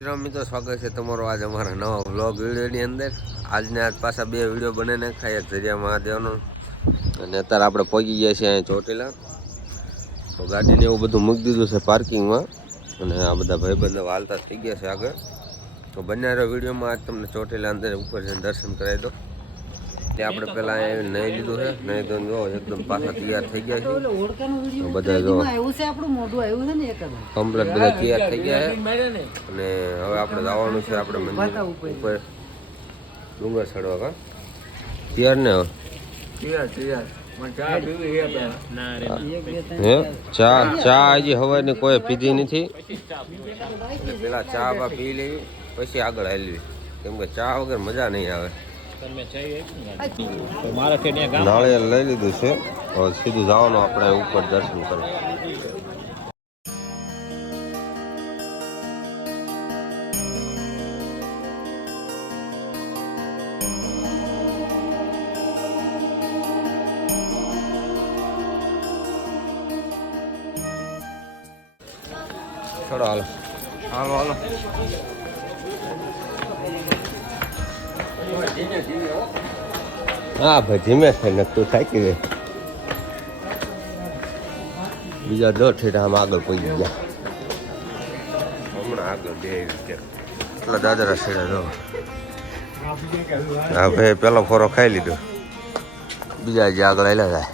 મિત્રો સ્વાગત છે તમારો આજ અમારા નવા વ્લોગ વિડીયોની અંદર. આજ પાછા બે વિડીયો બનાવીને ખાય, એક દરિયા મહાદેવનો અને અત્યારે આપણે પહોંચી ગયા છીએ અહીં ચોટીલા. તો ગાડીને એવું બધું મૂકી દીધું છે પાર્કિંગમાં અને આ બધા ભાઈબંધો હાલતા થઈ ગયા છે આગળ. તો બંને વિડીયોમાં આજ તમને ચોટીલા અંદર ઉપર જઈને દર્શન કરાવી દો. તે આપણે પહેલાં અહીં નહીં લીધું છે, નહીં તો જો એકદમ પાછા તૈયાર થઈ ગયા છે. બધા જો કમ્પ્લીટ બધા તૈયાર થઈ ગયા છે અને હવે આપણે જવાનું છે આપણે મંદિર ઉપર ડુંગર ચડવા. કા તૈયાર ને હવે ચા હજી હવાની કોઈ પીધી નથી. પેલા ચા બા પી લેવી પછી આગળ હાલવી, કેમ કે ચા વગર મજા નહીં આવે. નાળિયેર લઈ લીધું છે, હવે સીધું જવાનું આપણે ઉપર દર્શન કરવા. ચલો હાલો હાલો હાલો. હા ભાઈ ધીમે થાય ને તું થાકી દે. બીજા દો ઠેઠ આમ આગળ પડી ગયા. હમણાં આગળ બે એટલા દાદરા છેડા દો. હા ભાઈ પેલો ફોરો ખાઈ લીધો, બીજા જે આગળ આવેલા થાય.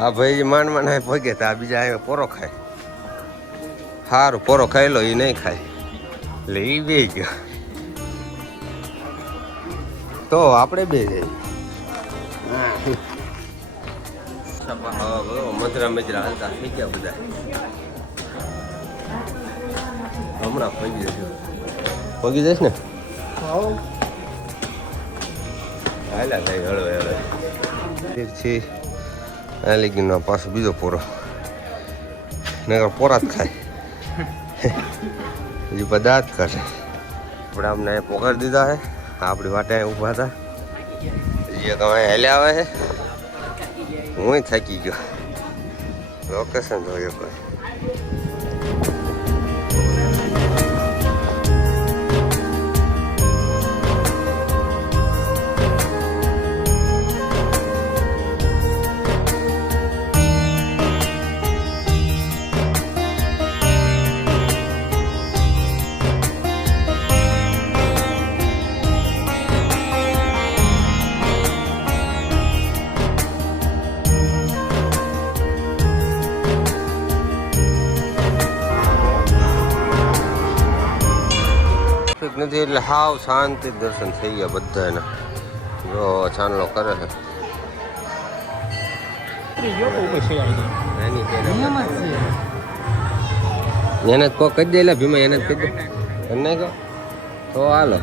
હા ભાઈ માંડ માંડ પગે તો આ બીજા આવે પોરો ખાય. સારું પોરો ખાઈ લો, એ નહીં ખાય એટલે એ બે ગયો. તો આપણે બે જઈએ. મધરા મજરા હાલતા થઈ ગયા બધા. હમણાં પગી જશે, પગી જઈશ ને હાલ્યા થાય હળવે હળવે. છે લીગીનો પાછો બીજો પોરો નગર પોરા જ ખાય. હજી બધા જ કરશે. આપણે અમને પોગાડી દીધા છે, આપણી વાટે ઊભા હતા. હજી તમે હેલ્યા આવે છે, હું થાકી ગયો. લોકેશન જોઈએ કોઈ. નથી એટલે હાવ શાંતિ દર્શન થઈ ગયા બધાને. જો ચાંદલો કરે છે. એને કોઈ કહી દે ભીમા, એને કહી દે એને કહો તો હાલો.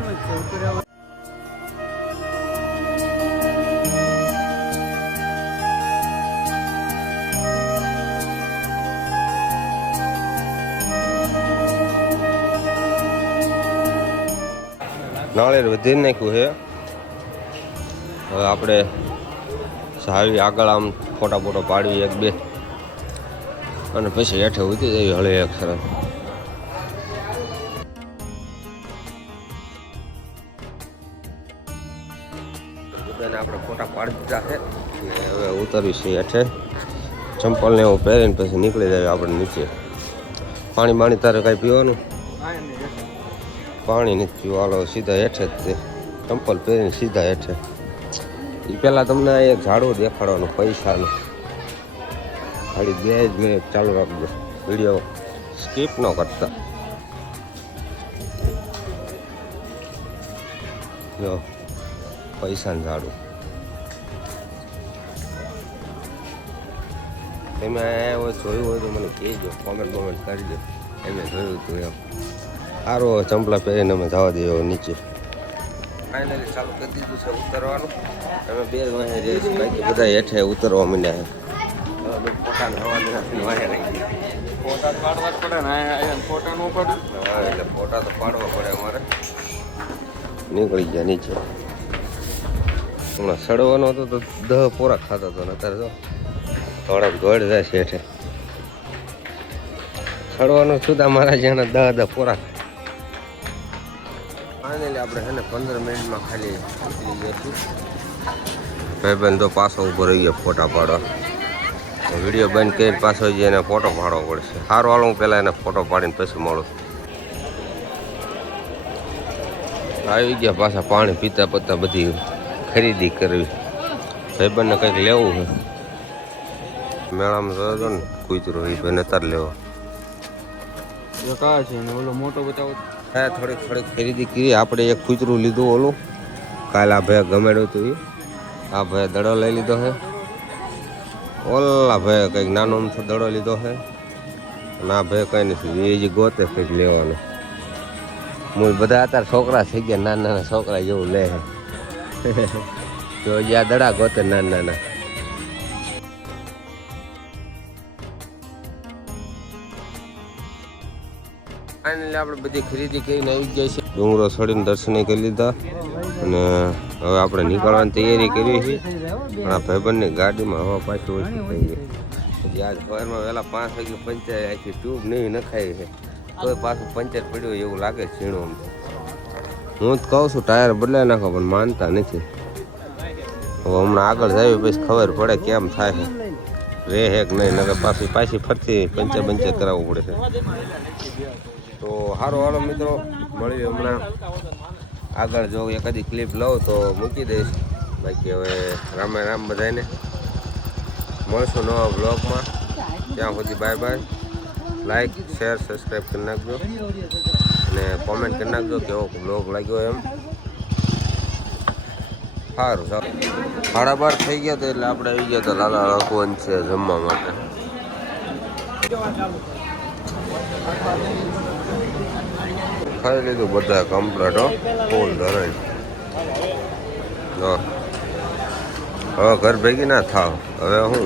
નાળિયેર વધી નાખ્યું છે. હવે આપણે સારી આગળ આમ ફોટા ફોટો પાડવી એક બે અને પછી હેઠે ઉતરી જઈએ હળે એક સરસ. બધાને આપણે ફોટા પાડી દીધા છે. હવે ઉતરવી છે હેઠે, ચંપલને એવું પહેરીને પછી નીકળી જાય આપણે નીચે. પાણી બાણી તારે કાંઈ પીવાનું? પાણી નથી પીવું, હાલો સીધા હેઠે જ તે ચંપલ પહેરીને સીધા હેઠે. એ પહેલાં તમને એક ઝાડું દેખાડવાનું પૈસાનું. ખાલી બે જ મિનિટ ચાલુ રાખજો, વિડીયો સ્કીપ ન કરતા. જો પૈસાનું ઝાડું તમે આવ્યા હોય જોયું હોય તો મને કહેજો, કોમેન્ટ કરી દો. એમે જોયું હતું એમ. સારું ચંપલા પહેરીને અમે જવા દઈએ નીચે. ફાઇનલી ચાલુ કરી દીધું છે ઉતરવાનું. અમે બે વાહે જઈશું, બાકી બધા હેઠે ઉતરવા માંડ્યા છે. પોતાને હવાની રાખીને વાહે રહી ગયા. ફોટા પાડવા જ પડે ને, ફોટા ન પડે. હા એટલે ફોટા તો પાડવા પડે અમારે. નીકળી ગયા નીચે. હમણાં સડવાનો હતો તો 10 પોરા ખાતો હતો ને અત્યારે જો થોડાક ગોળ જાય છે એટલે સડવાનું સુધા મારા જ્યાં 10 પોરા. ફાઇનલી આપણે છે ને 15 મિનિટમાં ખાલી ઉતરી જઈશું. ભાઈબંધ તો પાછો ઉભો રહી ગયો ફોટા પાડવા. વિડીયો બંધ કરીને પાછો જઈને એને ફોટો પાડવો પડશે. સારું હાલો હું પહેલાં એને ફોટો પાડીને પછી મળું. આવી ગયા પાછા પાણી પીતા પીતા બધી ખરીદી કરવી. ભાઈબંધને કંઈક લેવું છે. મેળામાં જોયો ને કૂતરો એ ભાઈને તાર લેવો છે ને ઓલો મોટો બતાવો. હા થોડીક ખરીદી કરી. આપણે એક કૂતરું લીધું ઓલું કાલે આ ભાઈ ગમેડ્યું હતું એ. આ ભાઈ દડો લઈ લીધો છે. ઓલા ભાઈ કંઈક નાનો અમથો દડો લીધો છે અને આ ભાઈ કંઈ નથી એ જ ગોતે કંઈક લેવાનું. મૂળ બધા અત્યારે છોકરા થઈ ગયા નાના છોકરા જેવું લે તો આ દડા ગોતે નાના. ફાઇનલી આપણે બધી ખરીદી કરીને આવી જાય છે. ડુંગરો ચડીને દર્શન કરી લીધા અને હવે આપણે નીકળવાની તૈયારી કરી છે. પણ આ ભાઈબંધની ગાડીમાં હવા પાછી ઓછી થઈ ગઈ. હજી આજ સવારમાં વહેલા 5 વાગે પંચર આખી ટ્યુબ નહીં નખાઈ છે તોય પાછું પંચર પડ્યું એવું લાગે ઝીણું. હું જ કહું છું ટાયર બદલાઈ નાખો પણ માનતા નથી. હવે હમણાં આગળ જાય પછી ખબર પડે કેમ થાય છે રે હે કે નહીં. નકર પાછી ફરતી પંચર કરાવવું પડે છે. તો સારું હાલો મિત્રો મળ્યું હમણાં આગળ જો એકાદી ક્લિપ લઉં તો મૂકી દઈશ. બાકી હવે રામે રામ બધાને મળશું નવા બ્લોગમાં. ત્યાં સુધી bye bye. Like share subscribe કરી નાખજો અને કોમેન્ટ કરી નાખજો કેવો બ્લોગ લાગ્યો એમ. સારું 12:30 થઈ ગયા તો એટલે આપણે આવી ગયા તો લાલા લખવન છે જમવા માટે. ખાઈ લીધું બધા કમ્પ્લીટ હો ફૂલ ધરાઈ. હવે ઘર ભેગી ના થાવ હવે હું